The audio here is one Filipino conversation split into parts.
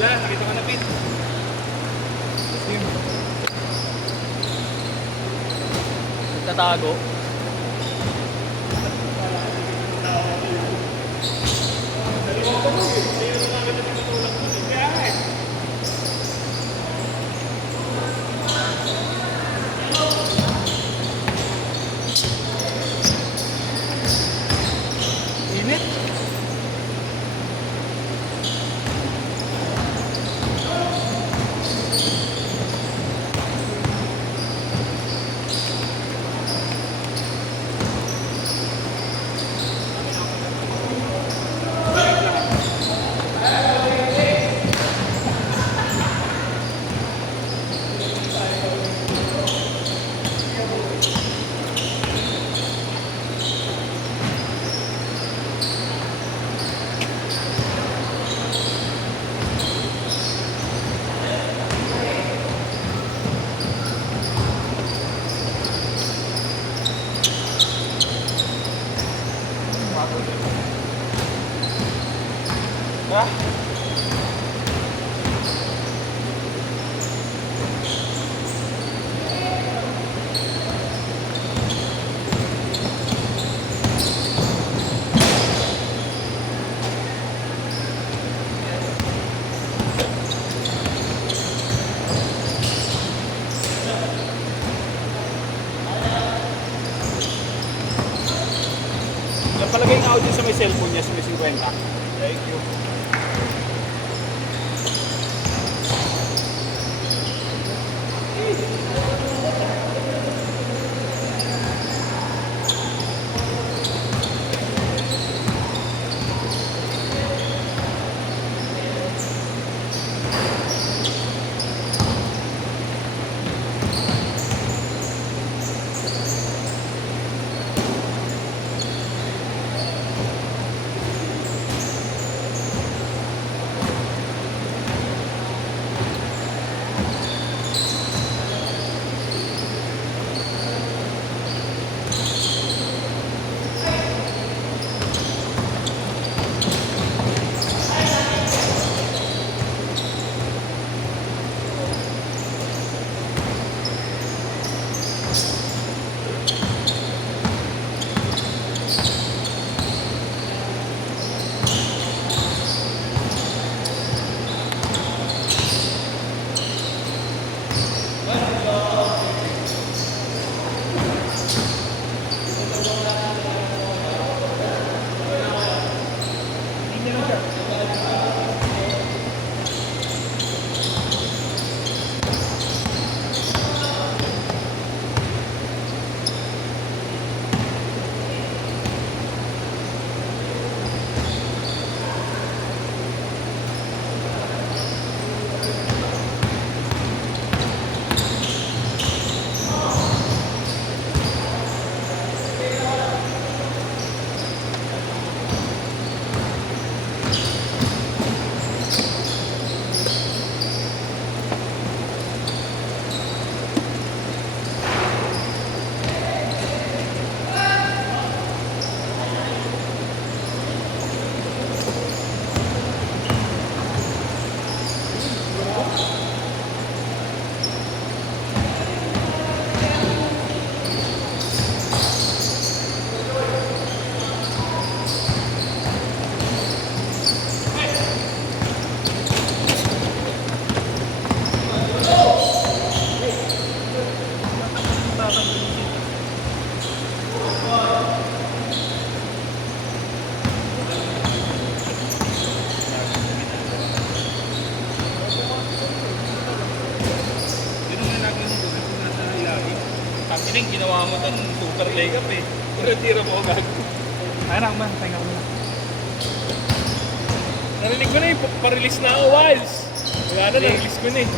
Wala, nakita ko na pin. Nagtatago. Init. Ah. Napalagay nga ako din sa may cellphone niya sa may 50. Thank you. Ining ginawa mo ng super layup eh. Tira mo agad. Ay, man, tayo mo na. Narinig ko na yung pa-release na ako, Wiles. Wala na, na-release ko na eh.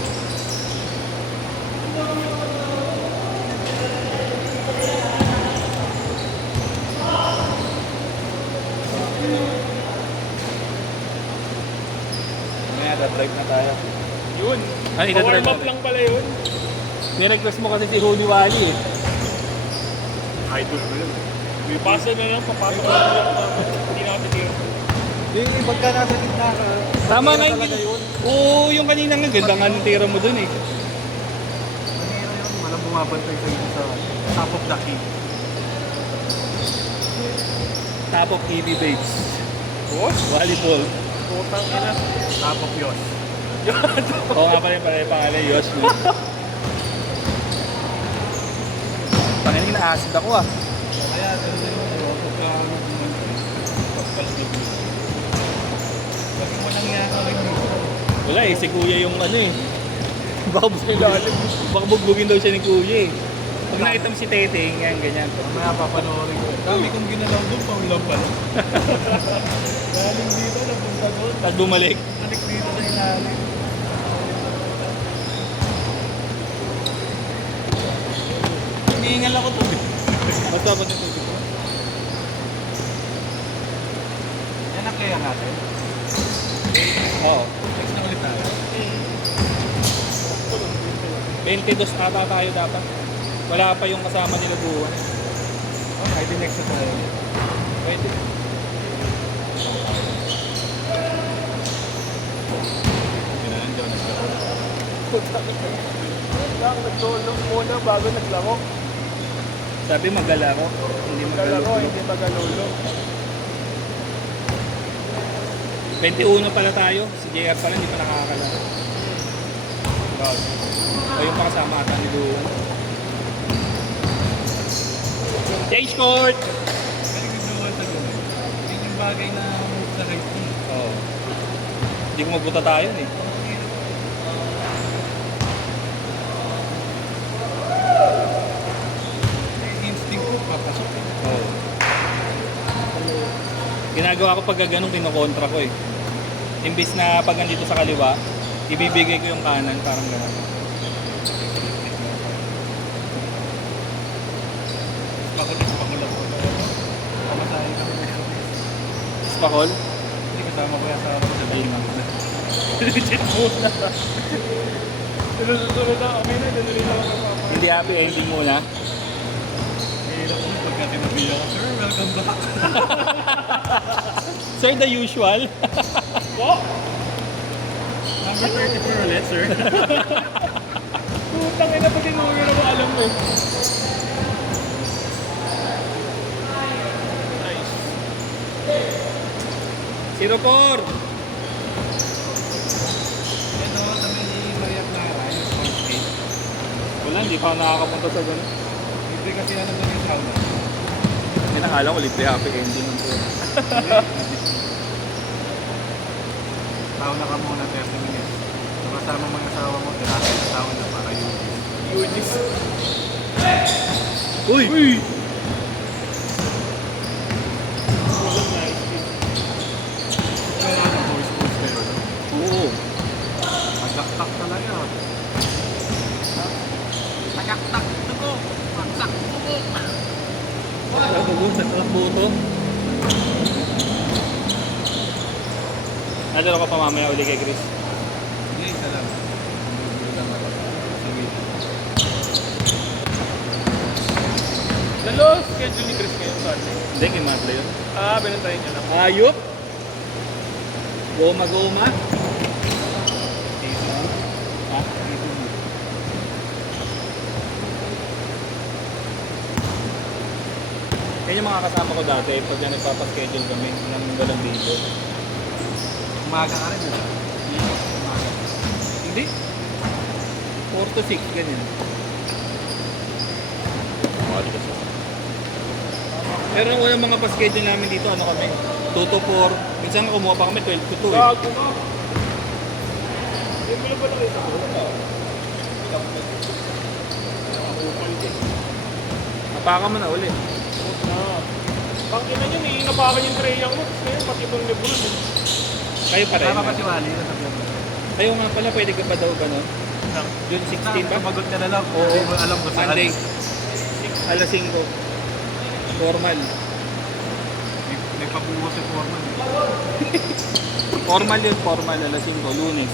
Mamaya, drive na tayo. Yun. Ay, Warm up lang pala yun. Nirequest mo kasi si Holy Wally eh. Idol mo yun. Pasa na lang, papasok na lang. Hindi na ako titira. Yung pagka nasa gitna ka, Tama nga mahirap talaga yun. Oo, yung kanina nga, ganda nga ng tira mo dun eh. Mahirap yun. Walang bumabantay sa iyo sa top of the key. Top of EV babes. Boss? Volleyball. Putang ina. Top of yours. Oo nga pala yung pangalan, Yosh mo. Pangaling na-acid ako ah. Kaya, ganun din yung pagka pagpalagay. Bakit mo nangyari mo? Wala eh, si Kuya yung ano eh. Baka bugbugin daw siya ni Kuya eh. Pag nakita mo si Tete, yan, ganyan. Mamaya papanoorin ko. Dami kong ginalaw doon, paulang pala. Galing dito, napunta doon. Tapos bumalik. Balik dito sa ilalim. Hinihingal ako to. Basta ba ito? Yan ang kaya natin. Oo. Next na ulit tayo. 22 ata tayo dapat. Wala pa yung kasama nila buwan. Okay, di next na tayo. Pwede. Ginandaw na siya. Nagtulong muna bago naglaro. Sabi magalaro. Hindi Naglaro, magalaro. hindi magalulong. 21 pala tayo. Si JR pala hindi pa nakakalaro. God. O yung pakasama ata ni Luan. Change court! Galing yung doon sa gano'n. Yun yung bagay na sa right knee. Oo. Hindi ko mabuta tayo eh. Instinct ko, papasok eh. Oo. Ginagawa ko pag ganun, kinokontra ko eh. Imbis na pag nandito sa kaliwa, ibibigay ko yung kanan, parang gano'n. Pakulit ako. Pamasahin kami na yun. Spakol? Hindi kasama ko yung asawa ko sa Ayun game. nga. Legit muna. Sinusunod na kami na, ganun rin ako kapapa. Hindi happy ending muna. Hirap ko pagka tinabi ako, sir, welcome back. Sir, the usual. Po! Number 34 ulit, sir. Putang ina pa din mo yun naman alam mo. Nice. 04! Ito, sa may Maria Clara, yung sports gate. Wala, hindi pa ako nakakapunta sa ganun. Libre kasi alam na yung sauna. Hindi nakala ko libre happy ending ng tour. Sauna ka muna 30 minutes. Kasama mga asawa mo, tirasin sa sauna para yun. Unis. Uy! Uy! Kaya na boys pero Oo. magdaktak talaga. Magdaktak ko. Magdak ko. Sa buto. Nadalo ko pa mamaya uli kay Chris. Hindi, isa lang. Lalo, schedule ni Chris ngayon sa atin. Hindi, kay Matla yun. Ah, binantayin niya lang. Ayop! Goma-goma. Ha? Yan yung mga kasama ko dati pag nagpapaschedule kami ng dalang dito. Umaga ka rin, di ba? Umaga. Hindi. 4 to 6, ganyan. Pero unang mga pa-schedule namin dito, ano kami? 2 to 4. Minsan nga kumuha pa kami 12 to 2 eh. Gago na. Hindi mo na ba nakita ko? Napaka mo na uli. Pangina niyo, may inapakan yung tray ako. Tapos ngayon, pati itong Lebron. Eh. Kayo pa rin. Tama pa si Wally na sabi mo. Kayo nga pala, pwede ka pa daw gano'n? June 16 ba? Sumagot ka na lang. Oo. Hindi mo alam kung saan. Monday. Alas 5. Formal. May pabuho si Foreman. Formal yun, formal. Alas 5, Lunes.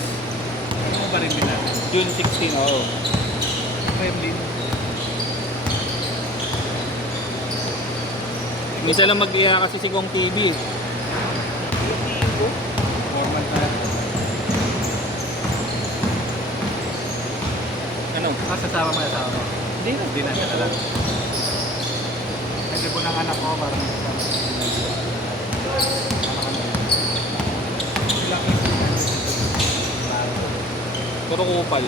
Ano ba rin din natin? June 16, oo. Kremlin. Misa lang mag-iya kasi si Kong TV. ko. Formal na. Ano? Sasama mo na sa ako. Hindi na. Hindi na siya lang. Kasi po ng anak ko, parang Puro kupal.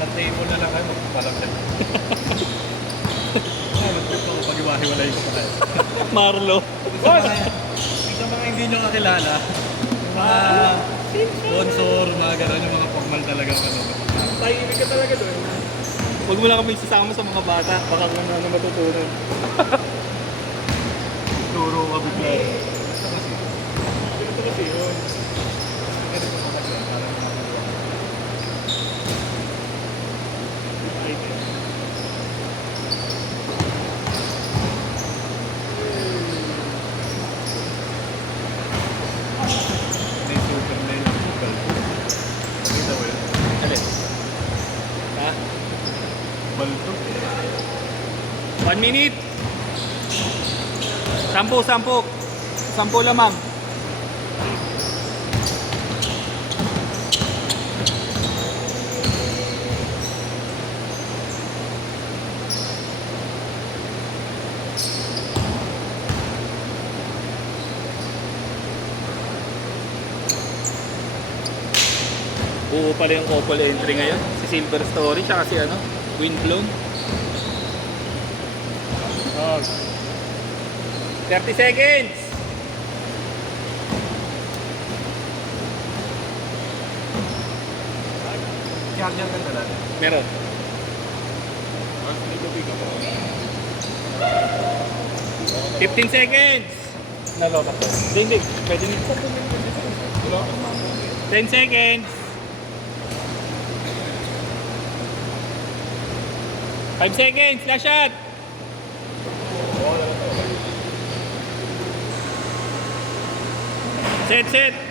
Tantayin mo na lang kayo, magpapalam siya. Nag-trip ako pag iwahiwalay ko pa kayo. Marlo. Sa mga hindi nyo kakilala, yung mga sponsor, mga gano'n, yung mga formal talagang ano. tahimik ka talaga doon. Huwag mo lang kami sasama sa mga bata. Baka kung ano na matutunan. Turo ka bigla. Ito kasi yun. Ganito pa kasi, parang nakakagawa. May super na yun. Nakita mo yun? Alin? Ha? Balto. 1 minute. 10. 10 lamang. Buo pala yung couple entry ngayon. Si Silver Story tsaka si ano, Windblown. Oh. 30 seconds. Charger ka talaga. Meron. Hindi ko pick-up ako. 15 seconds. Naloka ko. Hindi. Pwede nito. 10 seconds. 5 seconds. Last shot. Set.